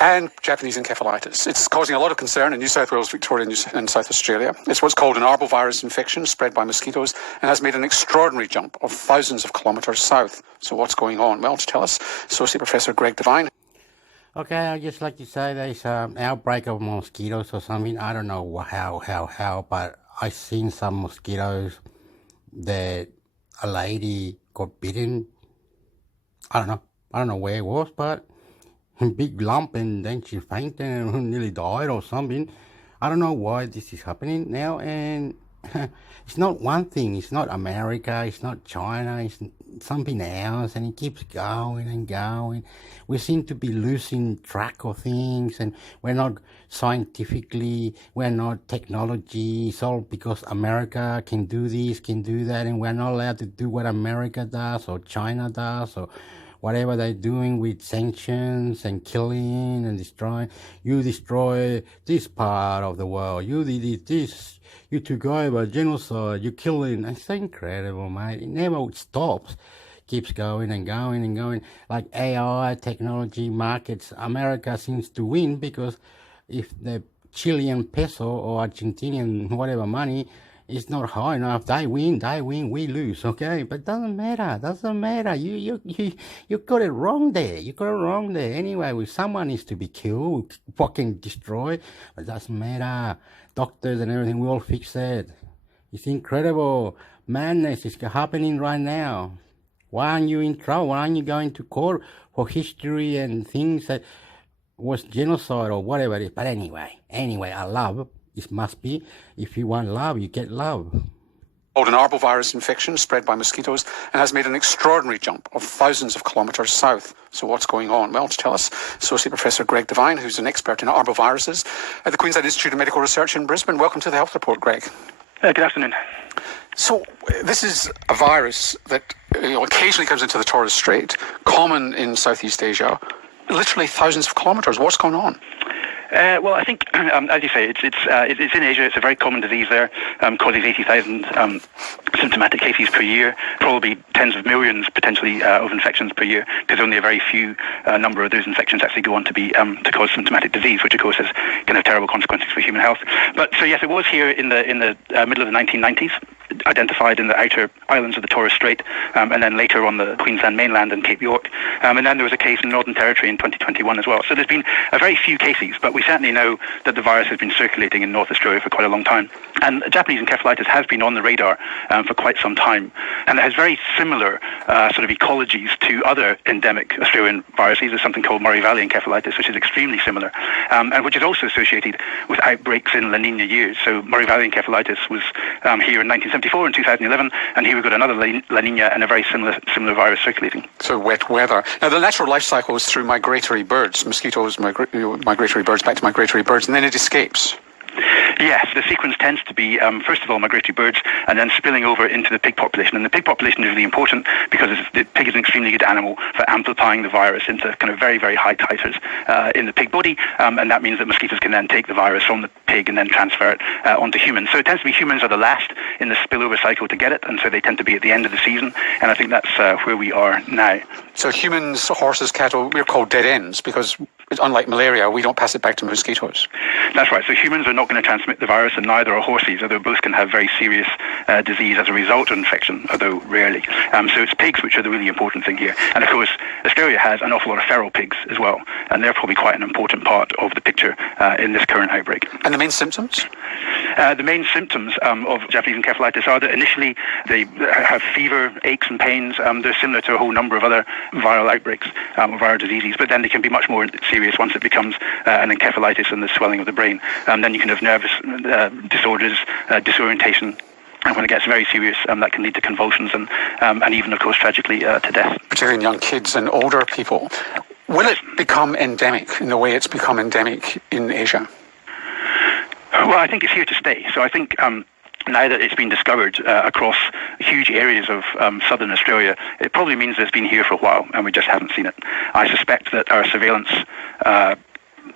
and Japanese encephalitis. It's causing a lot of concern in New South Wales, Victoria and South Australia. It's what's called an arbovirus infection spread by mosquitoes and has made an extraordinary jump of thousands of kilometres south. So what's going on? Well, to tell us, Associate Professor Greg Devine. Okay, I'd just like to say there's an outbreak of mosquitoes or something. I don't know how, but I've seen some mosquitoes that a lady got bitten. I don't know where it was, but a big lump, and then she fainted and nearly died or something. I don't know why this is happening now, and it's not one thing. It's not America, it's not China, it's something else, and it keeps going and going. We seem to be losing track of things, and we're not scientifically, we're not technology. It's all because America can do this, can do that, and we're not allowed to do what America does or China does or whatever they're doing with sanctions and killing and destroying. You destroy this part of the world. You did this. You took over genocide. You killing. It's incredible, mate. It never stops. Keeps going and going and going. Like AI, technology, markets. America seems to win because if the Chilean peso or Argentinian whatever money it's not high enough. They win, we lose, okay? But doesn't matter. You got it wrong there. Anyway, someone needs to be killed, fucking destroyed. But it doesn't matter. Doctors and everything, we all fix it. It's incredible. Madness is happening right now. Why aren't you in trouble? Why aren't you going to court for history and things that was genocide or whatever it is? But anyway, I love it must be, if you want love, you get love. Called an arbovirus infection spread by mosquitoes and has made an extraordinary jump of thousands of kilometres south. So what's going on? Well, to tell us, Associate Professor Greg Devine, who's an expert in arboviruses at the Queensland Institute of Medical Research in Brisbane. Welcome to the Health Report, Greg. Good afternoon. So this is a virus that occasionally comes into the Torres Strait, common in Southeast Asia, literally thousands of kilometres. What's going on? Well, I think, as you say, it's in Asia. It's a very common disease there, causes 80,000 symptomatic cases per year, probably tens of millions potentially of infections per year, because only a very few number of those infections actually go on to be to cause symptomatic disease, which of course has kind of terrible consequences for human health. But so yes, it was here in the middle of the 1990s. Identified in the outer islands of the Torres Strait, and then later on the Queensland mainland and Cape York. And then there was a case in Northern Territory in 2021 as well. So there's been a very few cases, but we certainly know that the virus has been circulating in North Australia for quite a long time. And Japanese encephalitis has been on the radar for quite some time. And it has very similar sort of ecologies to other endemic Australian viruses. There's something called Murray Valley encephalitis, which is extremely similar, and which is also associated with outbreaks in La Nina years. So Murray Valley encephalitis was here in 1974 and 2011, and here we've got another La Nina and a very similar virus circulating. So wet weather. Now the natural life cycle is through migratory birds. Mosquitoes, migratory birds back to migratory birds, and then it escapes. Yes, the sequence tends to be, first of all, migratory birds, and then spilling over into the pig population. And the pig population is really important because the pig is an extremely good animal for amplifying the virus into kind of very, very high titers in the pig body, and that means that mosquitoes can then take the virus from the pig and then transfer it onto humans. So it tends to be humans are the last in the spillover cycle to get it, and so they tend to be at the end of the season, and I think that's where we are now. So humans, horses, cattle, we're called dead ends because, unlike malaria, we don't pass it back to mosquitoes. That's right. So humans are not going to transmit the virus, and neither are horses, although both can have very serious disease as a result of infection, although rarely. So it's pigs which are the really important thing here. And of course, Australia has an awful lot of feral pigs as well, and they're probably quite an important part of the picture in this current outbreak. And the main symptoms? The main symptoms of Japanese encephalitis are that initially they have fever, aches and pains. They're similar to a whole number of other viral outbreaks or viral diseases, but then they can be much more serious once it becomes an encephalitis and the swelling of the brain. Then you can have nervous disorders, disorientation. And when it gets very serious, that can lead to convulsions and even, of course, tragically, to death. Particularly in young kids and older people. Will it become endemic in the way it's become endemic in Asia? Well, I think it's here to stay. So I think now that it's been discovered across huge areas of southern Australia, it probably means that it's been here for a while and we just haven't seen it. I suspect that our surveillance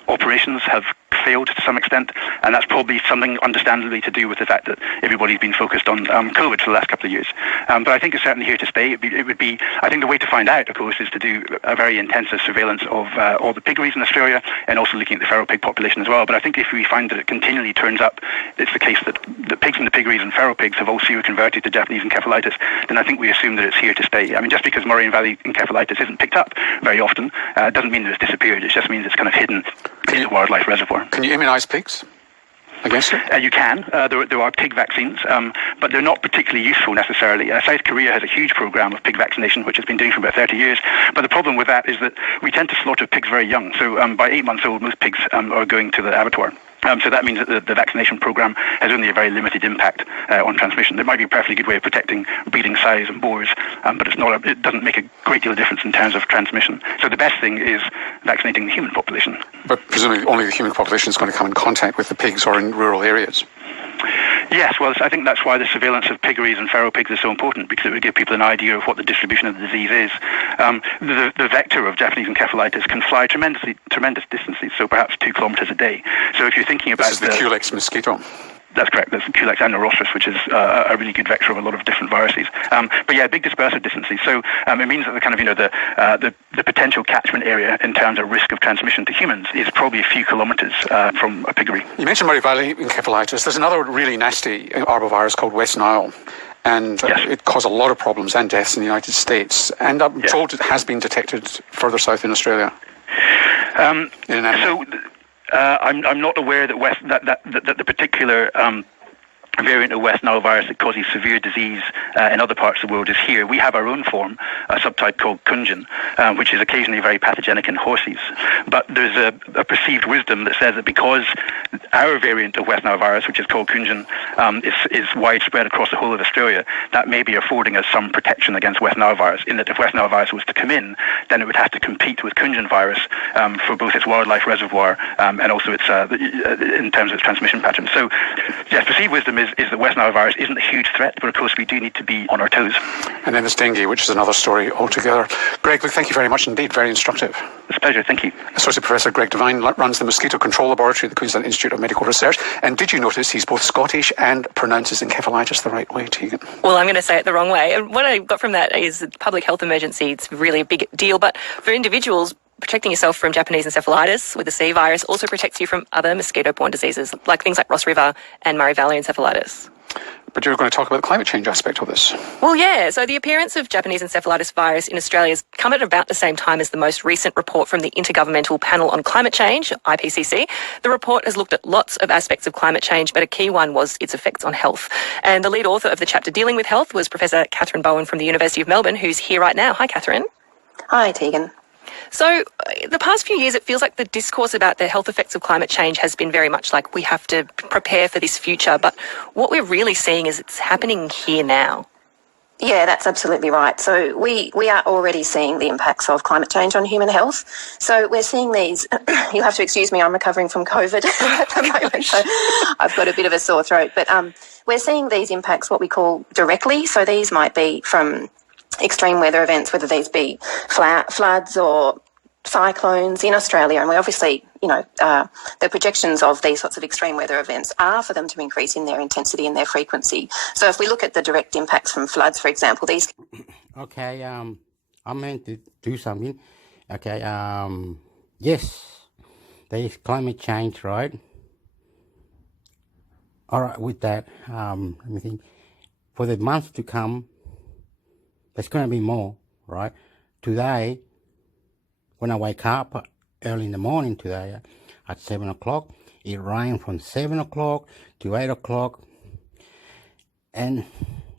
operations have failed to some extent, and that's probably something understandably to do with the fact that everybody's been focused on COVID for the last couple of years. But I think it's certainly here to stay. It would be, I think the way to find out, of course, is to do a very intensive surveillance of all the piggeries in Australia, and also looking at the feral pig population as well. But I think if we find that it continually turns up, it's the case that the pigs in the piggeries and feral pigs have all seroconverted to Japanese encephalitis, then I think we assume that it's here to stay. I mean, just because Moraine Valley encephalitis isn't picked up very often, doesn't mean that it's disappeared. It just means it's kind of hidden in the wildlife reservoir. Can you immunise pigs against it? You can. There are pig vaccines, but they're not particularly useful necessarily. South Korea has a huge program of pig vaccination, which it's been doing for about 30 years. But the problem with that is that we tend to slaughter pigs very young. So by 8 months old, most pigs are going to the abattoir. So that means that the vaccination program has only a very limited impact on transmission. It might be a perfectly good way of protecting breeding sows and boars, but it doesn't make a great deal of difference in terms of transmission. So the best thing is vaccinating the human population. But presumably only the human population is going to come in contact with the pigs or in rural areas. Yes, well, I think that's why the surveillance of piggeries and feral pigs is so important, because it would give people an idea of what the distribution of the disease is. The vector of Japanese encephalitis can fly tremendous distances, so perhaps 2 kilometres a day. So if you're thinking about this is the Culex mosquito. That's correct. That's Culex amnirostrus, which is a really good vector of a lot of different viruses. But yeah, big dispersive distances. So it means that the kind of the potential catchment area in terms of risk of transmission to humans is probably a few kilometres from a piggery. You mentioned Murray Valley encephalitis. There's another really nasty arbovirus called West Nile. And it caused a lot of problems and deaths in the United States. And I'm told it has been detected further south in Australia. I'm not aware that the particular variant of West Nile virus that causes severe disease in other parts of the world is here. We have our own form, a subtype called Kunjun, which is occasionally very pathogenic in horses. But there's a perceived wisdom that says that because our variant of West Nile virus, which is called Kunjun, is widespread across the whole of Australia, that may be affording us some protection against West Nile virus, in that if West Nile virus was to come in, then it would have to compete with Kunjun virus for both its wildlife reservoir and also its in terms of its transmission pattern. So, yes, perceived wisdom is that West Nile virus isn't a huge threat, but of course we do need to be on our toes. And then there's dengue, which is another story altogether. Greg, look, thank you very much indeed. Very instructive. It's a pleasure. Thank you. Associate Professor Greg Devine runs the Mosquito Control Laboratory at the Queensland Institute of Medical Research. And did you notice he's both Scottish and pronounces encephalitis the right way, Tegan? Well, I'm going to say it the wrong way. And what I got from that is public health emergency. It's really a big deal. But for individuals, protecting yourself from Japanese encephalitis with the C virus also protects you from other mosquito-borne diseases, like things like Ross River and Murray Valley encephalitis. But you're going to talk about the climate change aspect of this. Well, yeah. So the appearance of Japanese encephalitis virus in Australia has come at about the same time as the most recent report from the Intergovernmental Panel on Climate Change, IPCC. The report has looked at lots of aspects of climate change, but a key one was its effects on health. And the lead author of the chapter dealing with health was Professor Catherine Bowen from the University of Melbourne, who's here right now. Hi, Catherine. Hi, Tegan. So the past few years, it feels like the discourse about the health effects of climate change has been very much like we have to prepare for this future. But what we're really seeing is it's happening here now. Yeah, that's absolutely right. So we are already seeing the impacts of climate change on human health. So we're seeing these, you'll have to excuse me, I'm recovering from COVID at the moment, so I've got a bit of a sore throat. But we're seeing these impacts what we call directly. So these might be from extreme weather events, whether these be floods or cyclones in Australia. And we obviously, the projections of these sorts of extreme weather events are for them to increase in their intensity and their frequency. So if we look at the direct impacts from floods, for example, these... Okay, I meant to do something. Okay, yes, there is climate change, right? All right, with that, let me think. For the months to come, there's going to be more, right? Today, when I wake up early in the morning today at 7 o'clock, it rained from 7 o'clock to 8 o'clock. And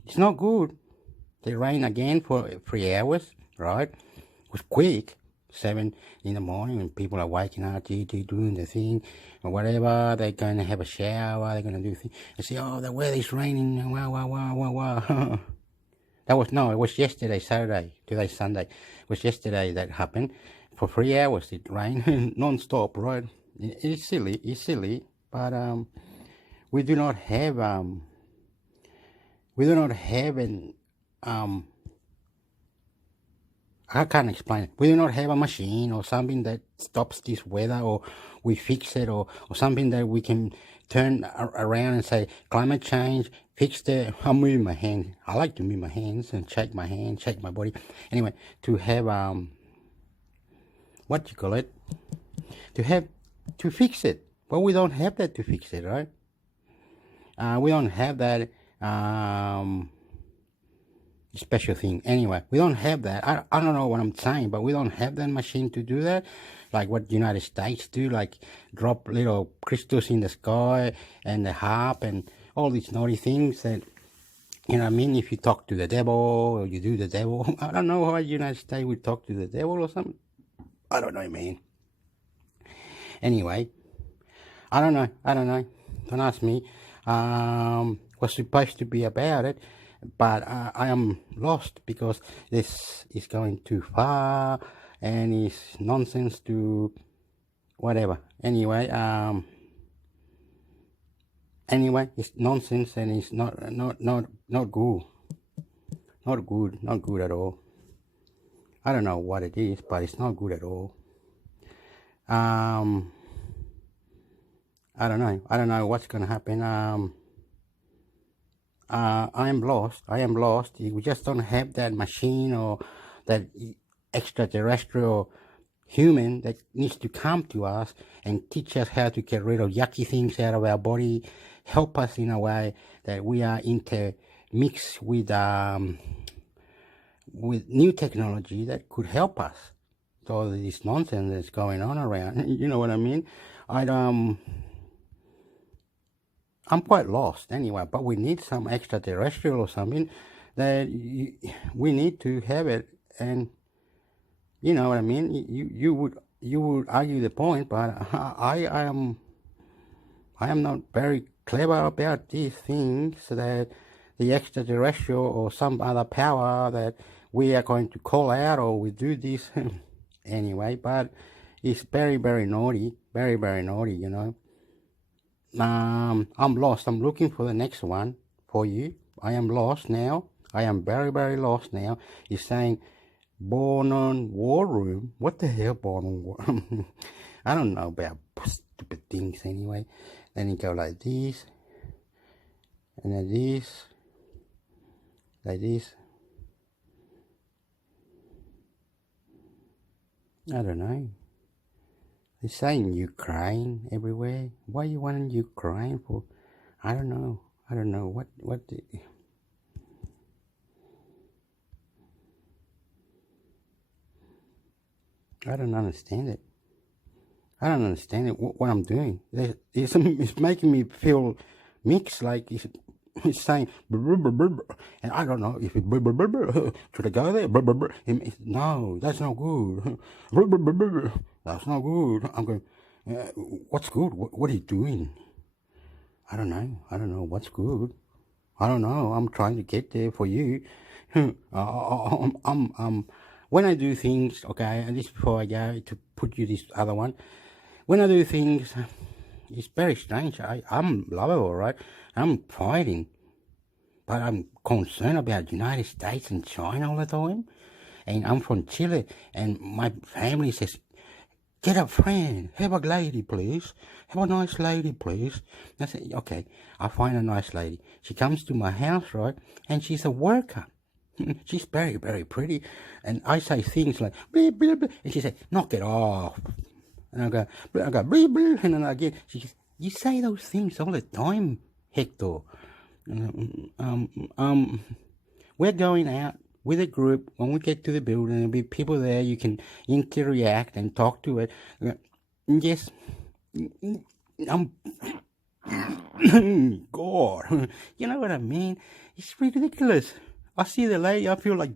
it's not good. They rain again for 3 hours, right? It was quick. 7 in the morning when people are waking up, doing the thing or whatever. They're going to have a shower. They're going to do things. They say, oh, the weather's raining. Wow. It was yesterday, Saturday. Today's Sunday. It was yesterday that happened. For 3 hours it rained non-stop, right? It's silly, but we do not have an I can't explain it. We do not have a machine or something that stops this weather, or we fix it, or something that we can turn around and say, climate change, fix the... I'm moving my hand. I like to move my hands and shake my hand, shake my body. Anyway, to have, what you call it? To fix it. Well, we don't have that to fix it, right? We don't have that special thing. Anyway, we don't have that. I don't know what I'm saying, but we don't have that machine to do that, like what the United States do, like drop little crystals in the sky and the harp and all these naughty things that, you know what I mean, if you talk to the devil or you do the devil. I don't know how the United States would talk to the devil or something. I don't know, man. Anyway, I don't know. Don't ask me. Was supposed to be about it, but I am lost because this is going too far and it's nonsense to whatever. Anyway, it's nonsense and it's not good. Not good at all. I don't know what it is, but it's not good at all. I don't know what's gonna happen. I am lost. We just don't have that machine or that extraterrestrial human that needs to come to us and teach us how to get rid of yucky things out of our body, help us in a way that we are intermixed with new technology that could help us. So all this nonsense that's going on around, you know what I mean? I'm quite lost anyway, but we need some extraterrestrial or something that we need to have it, and you know what I mean. You would argue the point, but I am not very clever about these things that the extraterrestrial or some other power that we are going to call out or we do this anyway. But it's very, very naughty, you know. I'm lost. I'm looking for the next one for you. I am lost now. I am very, very lost now. It's saying born on war room. What the hell, born on war? I don't know about stupid things anyway. Then you go like this, and then this, like this. I don't know. They're saying Ukraine everywhere. Why you want Ukraine for? I don't know. What I don't understand it. What I'm doing. It's making me feel mixed, like it's saying, and I don't know if it should I go there? No, that's not good. That's not good. I'm going, what's good? What are you doing? I don't know what's good. I don't know. I'm trying to get there for you. When I do things, okay, and this before I go to put you this other one. When I do things, it's very strange. I'm lovable, right? I'm fighting, but I'm concerned about the United States and China all the time. And I'm from Chile, and my family says, get a friend, have a lady, please. Have a nice lady, please. I say, okay, I'll find a nice lady. She comes to my house, right? And she's a worker. She's very, very pretty. And I say things like, blah, blah, blah. And she said, knock it off. And I go, blah, blah, blah. And then again, she says, you say those things all the time, Hector. We're going out with a group. When we get to the building, there'll be people there. You can interact and talk to it. Yes, God, you know what I mean? It's ridiculous. I see the lady, I feel like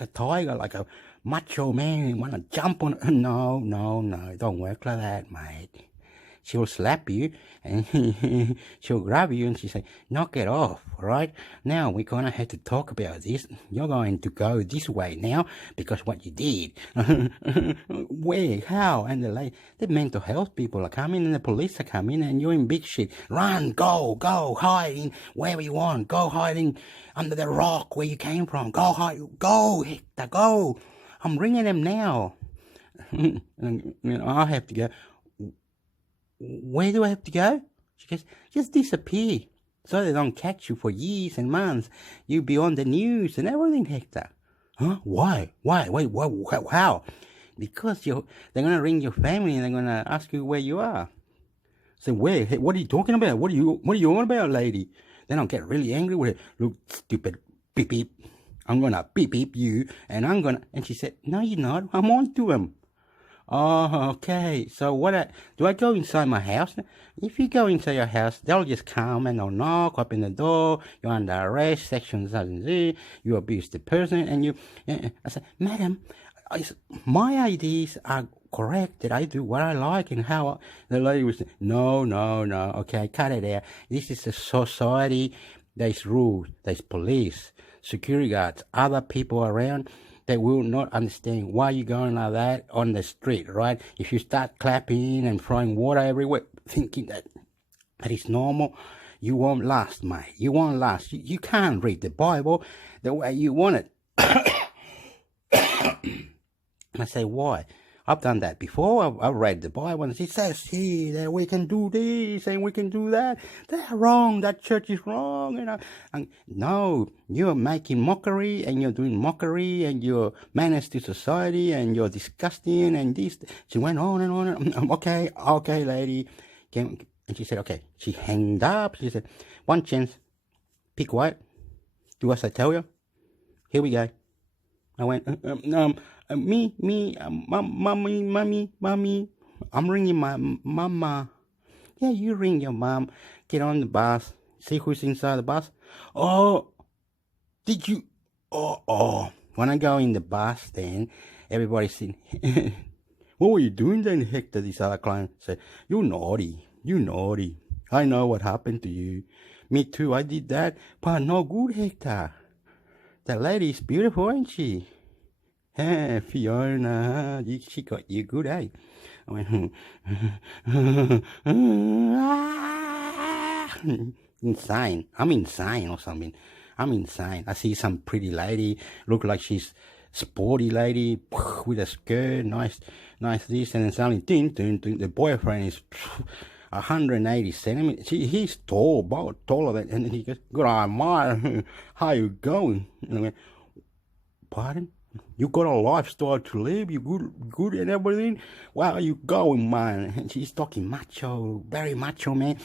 a tiger, like a macho man, and want to jump on. No, it don't work like that, mate. She'll slap you and she'll grab you and she say, knock it off, right? Now we're going to have to talk about this. You're going to go this way now because what you did. Where? How? And the mental health people are coming and the police are coming and you're in big shit. Run, go, hide in wherever you want. Go hiding under the rock where you came from. Go hide, go, Hector, go. I'm ringing them now. And, I have to go. Where do I have to go? She goes, just disappear so they don't catch you for years and months. You'll be on the news and everything, Hector. Huh? Why? Wait, how? Because they're going to ring your family and they're going to ask you where you are. So where? Hey, what are you talking about? What are you on about, lady? Then I'll get really angry with it. Look, stupid beep beep. I'm going to beep beep you and and she said, no, you're not. I'm on to him. Oh, okay. So do I go inside my house? If you go inside your house, they'll just come and they'll knock, open the door, you're under arrest, section Z, you abuse the person, and I said, madam, my ideas are correct, that I do what I like and how the lady was, no, okay, cut it out. This is a society, there's rules, there's police, security guards, other people around. They will not understand why you're going like that on the street, right? If you start clapping and throwing water everywhere, thinking that is normal, you won't last, mate. You won't last. You can't read the Bible the way you want it. I say, why? I've done that before. I've read the Bible and it says here that we can do this and we can do that. They're wrong. That church is wrong. And no, you're making mockery and you're doing mockery and you're menace to society and you're disgusting and this. She went on and on. Okay, lady. And she said, okay. She hanged up. She said, one chance. Be quiet. Do as I tell you. Here we go. I went, mommy, I'm ringing my mama. Yeah, you ring your mom. Get on the bus. See who's inside the bus. Oh, did you? Oh. When I go in the bus, then everybody's saying, what were you doing then, Hector? This other client said, you naughty. I know what happened to you. Me too, I did that. But no good, Hector. That lady is beautiful, ain't she? Hey, Fiona, she got you good, eh? I went, insane. I'm insane or something. I'm insane. I see some pretty lady, look like she's sporty lady with a skirt, nice this, and then suddenly, the boyfriend is 180 centimeters. He's tall, about taller than, and he goes, good eye, mine. How you going? And I went, pardon? You got a lifestyle to live, you good and everything. Where are you going, man? And she's talking macho, very macho, man.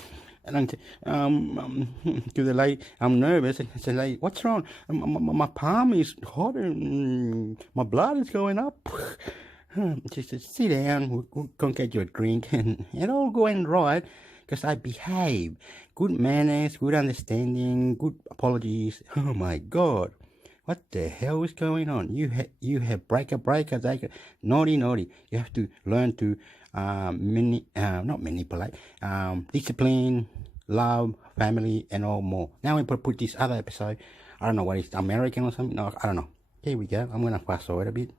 And I'm to the lady, I'm nervous. I said, lady, what's wrong? My palm is hot and my blood is going up. She said, sit down, we'll go get you a drink, and it all going right, because I behave. Good manners, good understanding, good apologies. Oh my God, what the hell is going on? You have breaker, naughty. You have to learn to not manipulate, discipline, love, family, and all more. Now we put this other episode. I don't know what it's American or something. No, I don't know. Here we go. I'm gonna fast forward a bit.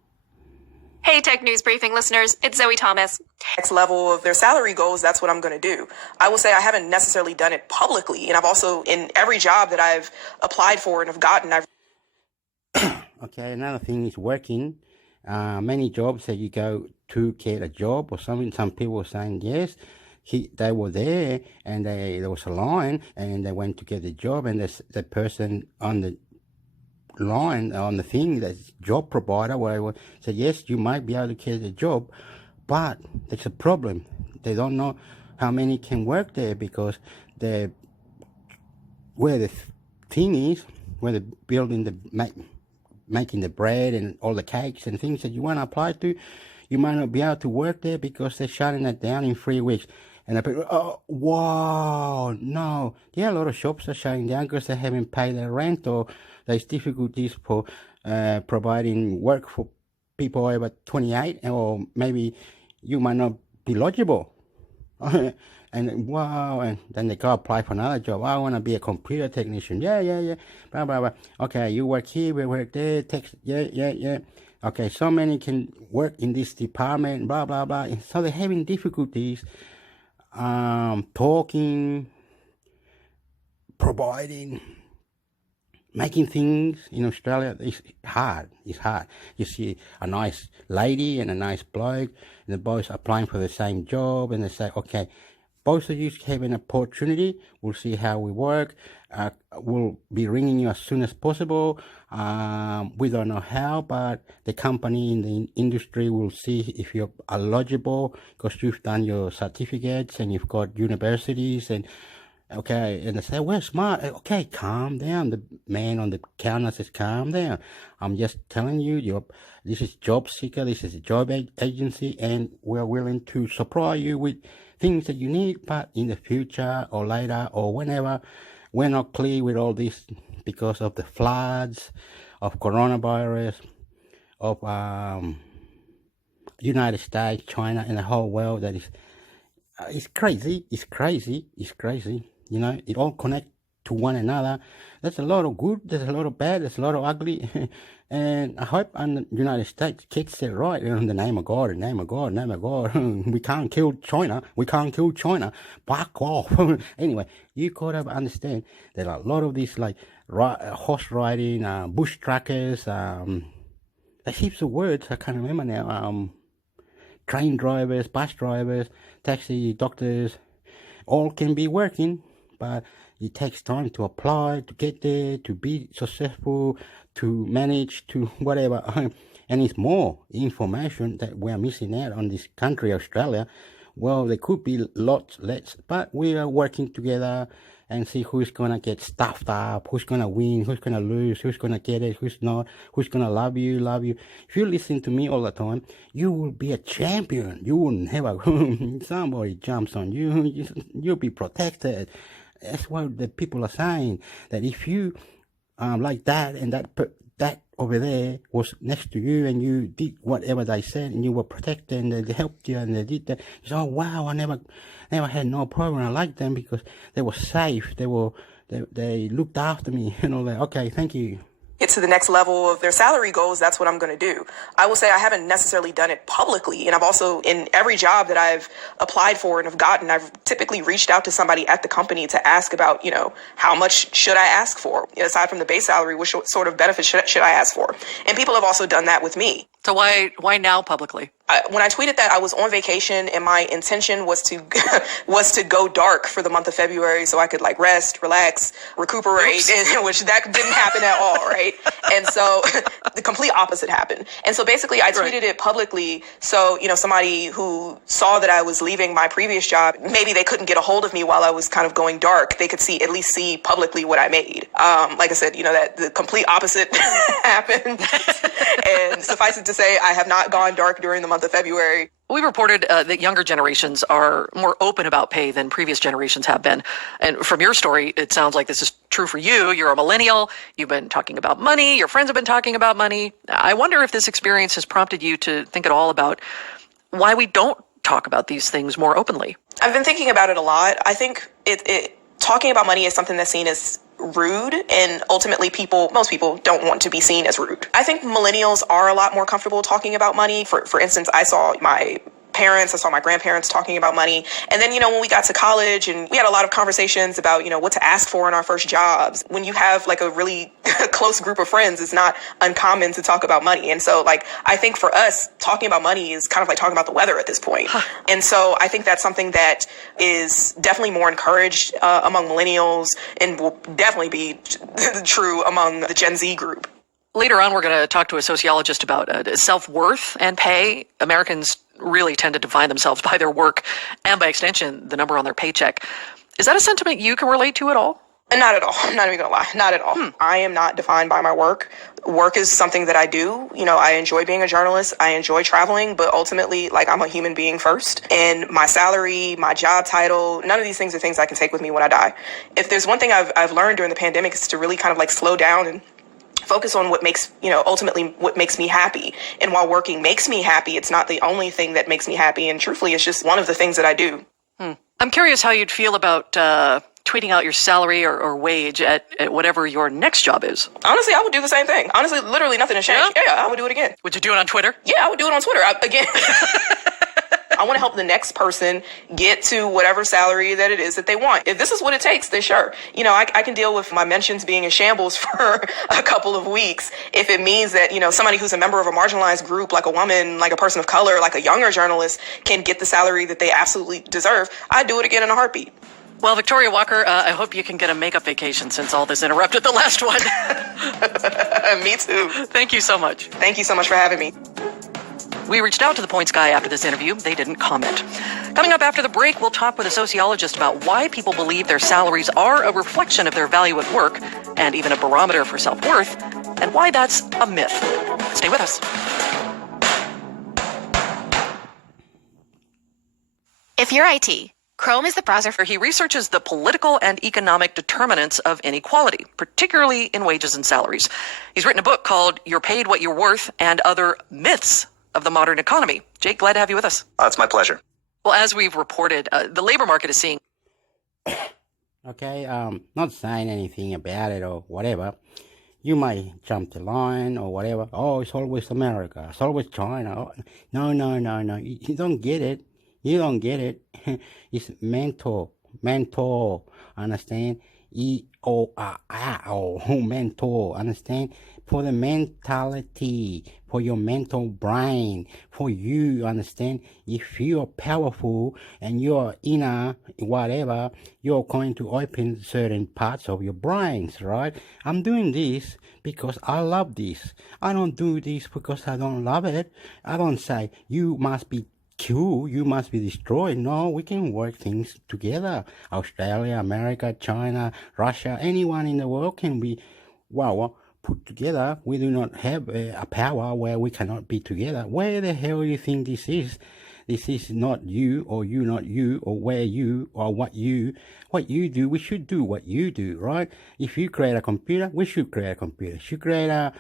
Hey, Tech News Briefing listeners, it's Zoe Thomas. Next level of their salary goals, that's what I'm going to do. I will say I haven't necessarily done it publicly, and I've also, in every job that I've applied for and have gotten, I've... Okay, another thing is working. Many jobs that you go to get a job or something, some people were saying yes, they were there and there was a line and they went to get the job, and the person on the line on the thing, that job provider, whatever, said yes, you might be able to get the job, but there's a problem. They don't know how many can work there, because where the thing is, where they're building making the bread and all the cakes and things that you want to apply to, you might not be able to work there because they're shutting it down in 3 weeks. And I people, oh, wow, no. Yeah, a lot of shops are shutting down because they haven't paid their rent, or there's difficulties for providing work for people over 28, or maybe you might not be eligible. And wow, and then they go apply for another job. I want to be a computer technician. Yeah. Blah, blah, blah. Okay, you work here, we work there. Text, yeah. Okay, so many can work in this department, blah, blah, blah. And so they're having difficulties talking, providing making things in Australia is hard. It's hard. You see a nice lady and a nice bloke, and they're both applying for the same job, and they say, okay, both of you have an opportunity. We'll see how we work. We'll be ringing you as soon as possible. We don't know how, but the company in the industry will see if you're eligible because you've done your certificates and you've got universities and okay, and they say, we're smart. Okay, calm down. The man on the counter says, calm down. I'm just telling you, this is job seeker, this is a job agency, and we're willing to supply you with things that you need, but in the future or later or whenever, we're not clear with all this because of the floods, of coronavirus, of United States, China, and the whole world. That is, it's crazy. You know, it all connects to one another. There's a lot of good, there's a lot of bad, there's a lot of ugly. And I hope in the United States gets it right. In the name of God, in the name of God, in the name of God. We can't kill China. We can't kill China. Back off. Anyway, you gotta understand that a lot of these like horse riding, bush trackers, there's heaps of words I can't remember now. Train drivers, bus drivers, taxi, doctors, all can be working, but it takes time to apply, to get there, to be successful, to manage, to whatever. And it's more information that we're missing out on this country, Australia. Well, there could be lots less, but we are working together and see who's going to get stuffed up, who's going to win, who's going to lose, who's going to get it, who's not, who's going to love you. If you listen to me all the time, you will be a champion. You will never, somebody jumps on you, you'll be protected. That's what the people are saying, that if you like that and that over there was next to you and you did whatever they said and you were protected and they helped you and they did that, you say, oh wow, I never had no problem. I liked them because they were safe. They looked after me and all that. Okay, thank you. Get to the next level of their salary goals, that's what I'm going to do. I will say I haven't necessarily done it publicly. And I've also, in every job that I've applied for and have gotten, I've typically reached out to somebody at the company to ask about, you know, how much should I ask for? Aside from the base salary, which sort of benefits should I ask for? And people have also done that with me. So why now publicly? When I tweeted that, I was on vacation and my intention was to go dark for the month of February so I could like rest, relax, recuperate, which that didn't happen at all, right? And so the complete opposite happened. And so basically I tweeted it publicly so, you know, somebody who saw that I was leaving my previous job, maybe they couldn't get a hold of me while I was kind of going dark. They could at least see publicly what I made. Like I said, you know, that the complete opposite happened. And suffice it to say, I have not gone dark during the month of February. We reported that younger generations are more open about pay than previous generations have been. And from your story, it sounds like this is true for you. You're a millennial. You've been talking about money. Your friends have been talking about money. I wonder if this experience has prompted you to think at all about why we don't talk about these things more openly. I've been thinking about it a lot. I think talking about money is something that's seen as rude, and ultimately most people don't want to be seen as rude. I think millennials are a lot more comfortable talking about money. For instance, I saw my parents, I saw my grandparents talking about money. And then, you know, when we got to college and we had a lot of conversations about, you know, what to ask for in our first jobs. When you have like a really close group of friends, it's not uncommon to talk about money. And so like, I think for us, talking about money is kind of like talking about the weather at this point. And so I think that's something that is definitely more encouraged among millennials and will definitely be true among the Gen Z group. Later on, we're going to talk to a sociologist about self-worth and pay. Americans really tend to define themselves by their work and by extension, the number on their paycheck. Is that a sentiment you can relate to at all? Not at all. I'm not even going to lie. Not at all. I am not defined by my work. Work is something that I do. You know, I enjoy being a journalist. I enjoy traveling, but ultimately, like, I'm a human being first. And my salary, my job title, none of these things are things I can take with me when I die. If there's one thing I've learned during the pandemic is to really kind of like slow down and focus on what makes, you know, ultimately what makes me happy. And while working makes me happy, it's not the only thing that makes me happy. And truthfully, it's just one of the things that I do. I'm curious how you'd feel about tweeting out your salary or wage at whatever your next job is. Honestly, I would do the same thing. Honestly, literally nothing has changed. Yeah, I would do it again. Would you do it on Twitter? Yeah, I would do it on Twitter. I want to help the next person get to whatever salary that it is that they want. If this is what it takes, then sure. You know, I can deal with my mentions being in shambles for a couple of weeks if it means that, you know, somebody who's a member of a marginalized group, like a woman, like a person of color, like a younger journalist, can get the salary that they absolutely deserve. I'd do it again in a heartbeat. Well, Victoria Walker, I hope you can get a makeup vacation since all this interrupted the last one. Me too. Thank you so much. Thank you so much for having me. We reached out to the Points Guy after this interview. They didn't comment. Coming up after the break, we'll talk with a sociologist about why people believe their salaries are a reflection of their value at work and even a barometer for self-worth, and why that's a myth. Stay with us. If you're IT, Chrome is the browser for... He researches the political and economic determinants of inequality, particularly in wages and salaries. He's written a book called You're Paid What You're Worth and Other Myths of the Modern Economy. Jake, glad to have you with us. It's my pleasure. Well, as we've reported, the labor market is seeing... Okay, not saying anything about it or whatever. You may jump the line or whatever. Oh, it's always America. It's always China. Oh, no. You don't get it. You don't get it. It's mental, understand? E-O-R-I-O, mental, understand? For the mentality, for your mental brain, for you, understand? If you're powerful and you're inner, whatever, you're going to open certain parts of your brains, right? I'm doing this because I love this. I don't do this because I don't love it. I don't say, you must be killed, you must be destroyed. No, we can work things together. Australia, America, China, Russia, anyone in the world can be, put together. We do not have a power where we cannot be together. Where the hell do you think this is? This is not you, or you not you, or where you, or what you do. We should do what you do, right? If you create a computer, we should create a computer. If you create a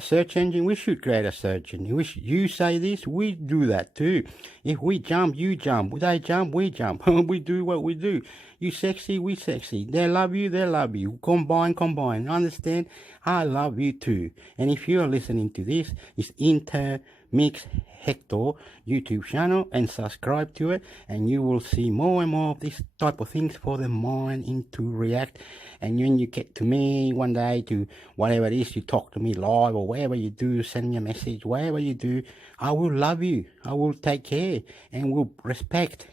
search engine, we should create a search engine. You say this, we do that too. If we jump, you jump. They jump, we jump. We do what we do. You sexy, we sexy. They love you, they love you. Combine. Understand? I love you too. And if you're listening to this, it's intermix Hector YouTube channel, and subscribe to it, and you will see more and more of this type of things for the mind to react. And when you get to me one day, to whatever it is, you talk to me live or whatever you do, send me a message, whatever you do, I will love you, I will take care, and will respect.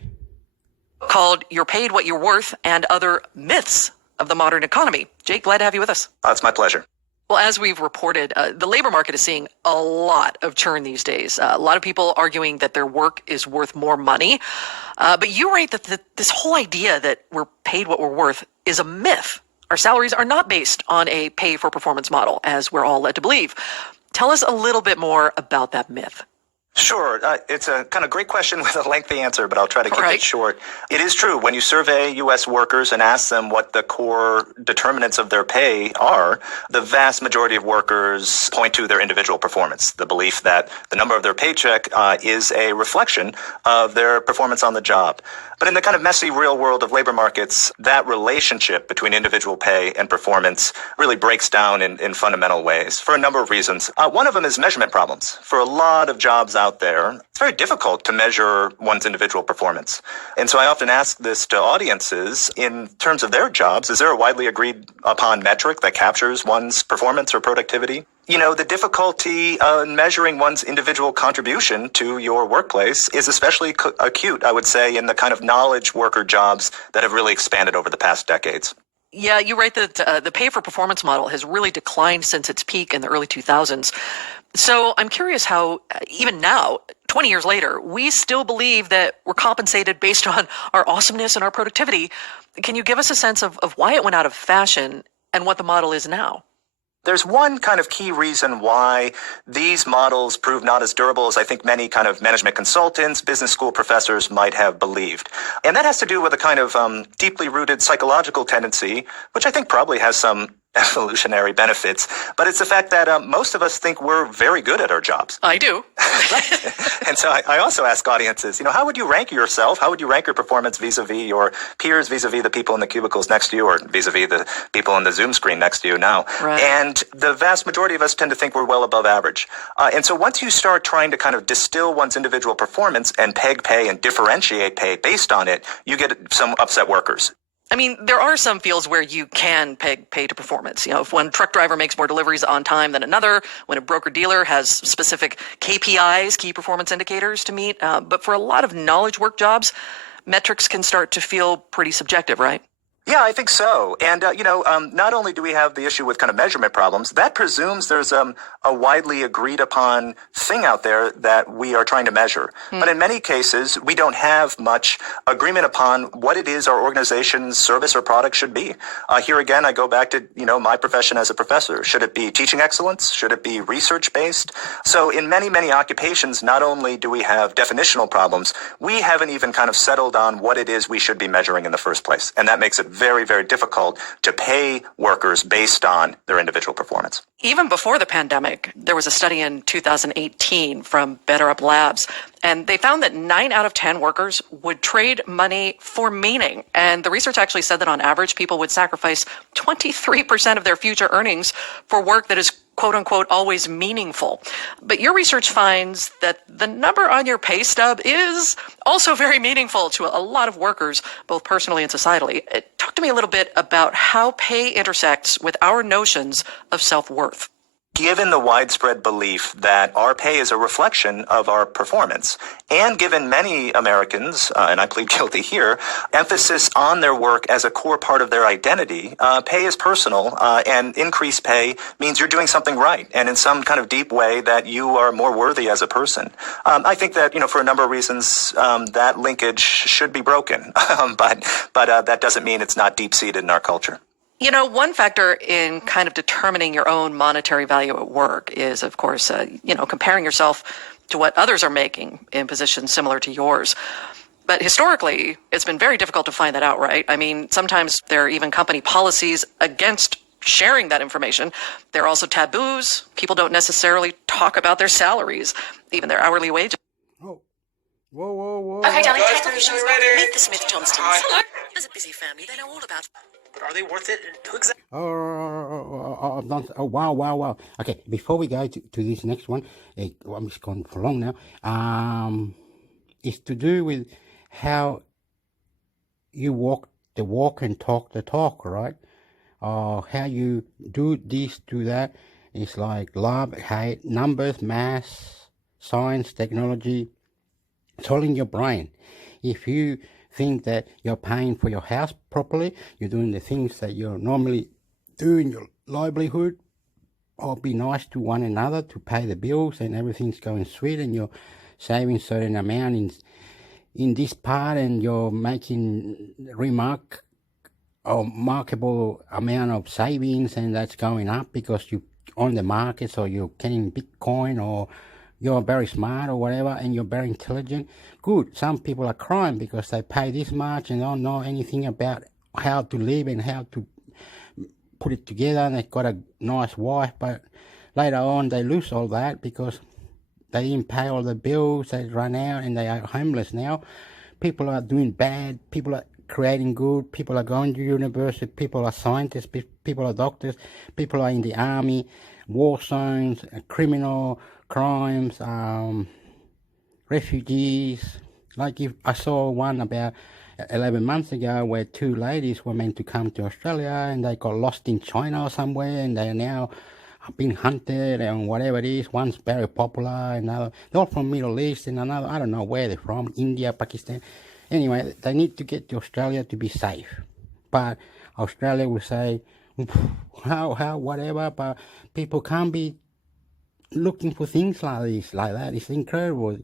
Called You're Paid What You're Worth and Other Myths of the Modern Economy. Jake, glad to have you with us. It's my pleasure. Well, as we've reported, the labor market is seeing a lot of churn these days. A lot of people arguing that their work is worth more money. But you write that this whole idea that we're paid what we're worth is a myth. Our salaries are not based on a pay-for-performance model, as we're all led to believe. Tell us a little bit more about that myth. Sure. It's a kind of great question with a lengthy answer, but I'll try to keep it short. It is true. When you survey U.S. workers and ask them what the core determinants of their pay are, the vast majority of workers point to their individual performance, the belief that the number of their paycheck is a reflection of their performance on the job. But in the kind of messy real world of labor markets, that relationship between individual pay and performance really breaks down in fundamental ways for a number of reasons. One of them is measurement problems. For a lot of jobs out there, it's very difficult to measure one's individual performance. And so I often ask this to audiences in terms of their jobs. Is there a widely agreed upon metric that captures one's performance or productivity? You know, the difficulty in measuring one's individual contribution to your workplace is especially acute, I would say, in the kind of knowledge worker jobs that have really expanded over the past decades. Yeah, you write that the pay-for-performance model has really declined since its peak in the early 2000s. So I'm curious how, even now, 20 years later, we still believe that we're compensated based on our awesomeness and our productivity. Can you give us a sense of why it went out of fashion and what the model is now? There's one kind of key reason why these models prove not as durable as I think many kind of management consultants, business school professors might have believed. And that has to do with a kind of deeply rooted psychological tendency, which I think probably has some evolutionary benefits, but it's the fact that most of us think we're very good at our jobs. I do. And so I also ask audiences, how would you rank yourself? How would you rank your performance vis-a-vis your peers, vis-a-vis the people in the cubicles next to you, or vis-a-vis the people on the Zoom screen next to you now? Right. And the vast majority of us tend to think we're well above average. And so once you start trying to kind of distill one's individual performance and peg pay and differentiate pay based on it, you get some upset workers. I mean, there are some fields where you can peg pay to performance. If one truck driver makes more deliveries on time than another, when a broker-dealer has specific KPIs, key performance indicators to meet. But for a lot of knowledge work jobs, metrics can start to feel pretty subjective, right? Yeah, I think so. And, not only do we have the issue with kind of measurement problems, that presumes there's a widely agreed upon thing out there that we are trying to measure. But in many cases, we don't have much agreement upon what it is our organization's service or product should be. Here again, I go back to, my profession as a professor. Should it be teaching excellence? Should it be research-based? So in many, many occupations, not only do we have definitional problems, we haven't even kind of settled on what it is we should be measuring in the first place. And that makes it very, very difficult to pay workers based on their individual performance. Even before the pandemic, there was a study in 2018 from Better Up Labs, and they found that 9 out of 10 workers would trade money for meaning. And the research actually said that on average, people would sacrifice 23% of their future earnings for work that is quote unquote always meaningful. But your research finds that the number on your pay stub is also very meaningful to a lot of workers, both personally and societally. Talk to me a little bit about how pay intersects with our notions of self-worth. Given the widespread belief that our pay is a reflection of our performance, and given many Americans, and I plead guilty here, emphasis on their work as a core part of their identity, pay is personal, and increased pay means you're doing something right, and in some kind of deep way that you are more worthy as a person. I think that, for a number of reasons, that linkage should be broken, but that doesn't mean it's not deep-seated in our culture. One factor in kind of determining your own monetary value at work is, of course, comparing yourself to what others are making in positions similar to yours. But historically, it's been very difficult to find that out, right? I mean, sometimes there are even company policies against sharing that information. There are also taboos. People don't necessarily talk about their salaries, even their hourly wages. Oh. Whoa. Okay, darling, meet the Smith-Johnstons. Hello. As a busy family, they know all about it. But are they worth it? Wow. Okay, before we go to this next one, I'm just going for long now. It's to do with how you walk the walk and talk the talk, right? How you do this, do that. It's like love, hate, numbers, math, science, technology. It's all in your brain. If you think that you're paying for your house properly, you're doing the things that you normally do in your livelihood, or be nice to one another to pay the bills and everything's going sweet and you're saving certain amount in this part and you're making remarkable amount of savings and that's going up because you're on the market, so you're getting Bitcoin or you're very smart or whatever, and you're very intelligent. Good. Some people are crying because they pay this much and don't know anything about how to live and how to put it together, and they've got a nice wife, but later on they lose all that because they didn't pay all the bills, they run out and they are homeless now. People are doing bad, people are creating good, people are going to university, people are scientists, people are doctors, people are in the army, war zones, criminal crimes, refugees. Like if I saw one about 11 months ago where 2 ladies were meant to come to Australia and they got lost in China or somewhere and they are now being hunted and whatever it is. One's very popular, another, they're all from Middle East, and another, I don't know where they're from, India, Pakistan. Anyway, they need to get to Australia to be safe. But Australia will say, how, whatever, but people can't be looking for things like this, like that. It's incredible.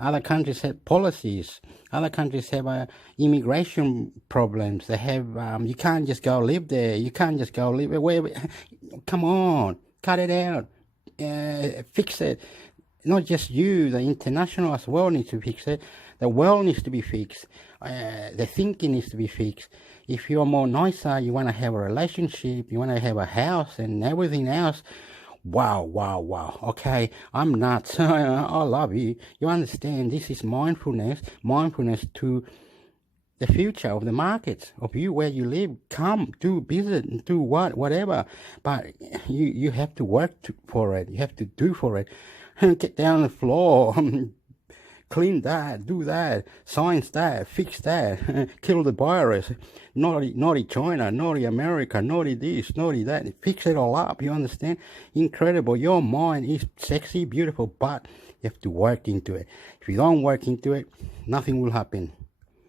Other countries have policies. Other countries have immigration problems. They have, you can't just go live there. You can't just go live where. Come on, cut it out. Fix it. Not just you, the international as well need to fix it. The world needs to be fixed. The thinking needs to be fixed. If you're more nicer, you want to have a relationship, you want to have a house and everything else. Wow. Okay, I'm nuts. I love you. You understand, this is mindfulness to the future of the markets, of you, where you live. Come, do business, do whatever. But you have to work for it. You have to do for it. Get down on the floor. Clean that, do that, science that, fix that, kill the virus, naughty China, naughty America, naughty this, naughty that, fix it all up, you understand? Incredible. Your mind is sexy, beautiful, but you have to work into it. If you don't work into it, nothing will happen.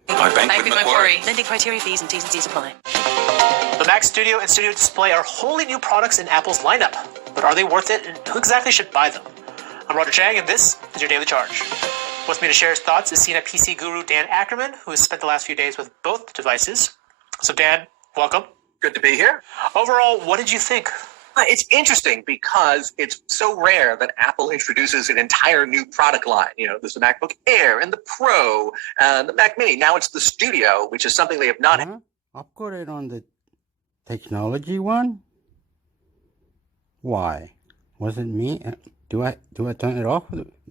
Bank with Macquarie. Lending criteria, fees and T's and C's apply. The Mac Studio and Studio Display are wholly new products in Apple's lineup. But are they worth it, and who exactly should buy them? I'm Roger Chang, and this is your Daily Charge. With me to share his thoughts is CNET PC guru Dan Ackerman, who has spent the last few days with both devices. So Dan, welcome. Good to be here. Overall, what did you think? It's interesting because it's so rare that Apple introduces an entire new product line. You know, there's the MacBook Air and the Pro and the Mac Mini. Now it's the Studio, which is something they have not. I've got it on the technology one. Why? Was it me? Do I turn it off?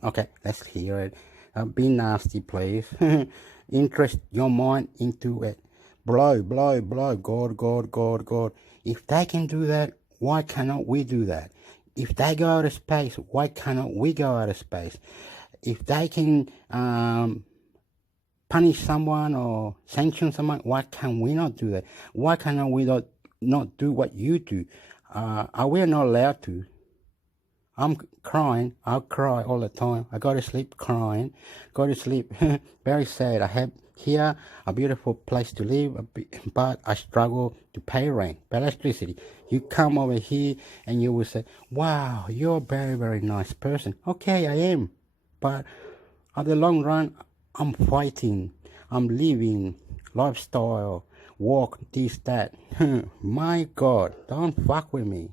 Okay, let's hear it. Be nasty, please. Interest your mind into it. Blow. God. If they can do that, why cannot we do that? If they go out of space, why cannot we go out of space? If they can punish someone or sanction someone, why can we not do that? Why cannot we not do what you do? Are we not allowed to? I'm crying. I'll cry all the time. I go to sleep crying. Go to sleep very sad. I have here a beautiful place to live, but I struggle to pay rent, pay electricity. You come over here and you will say, wow, you're a very, very nice person. Okay, I am. But at the long run, I'm fighting. I'm living, lifestyle, walk, this, that. My God, don't fuck with me.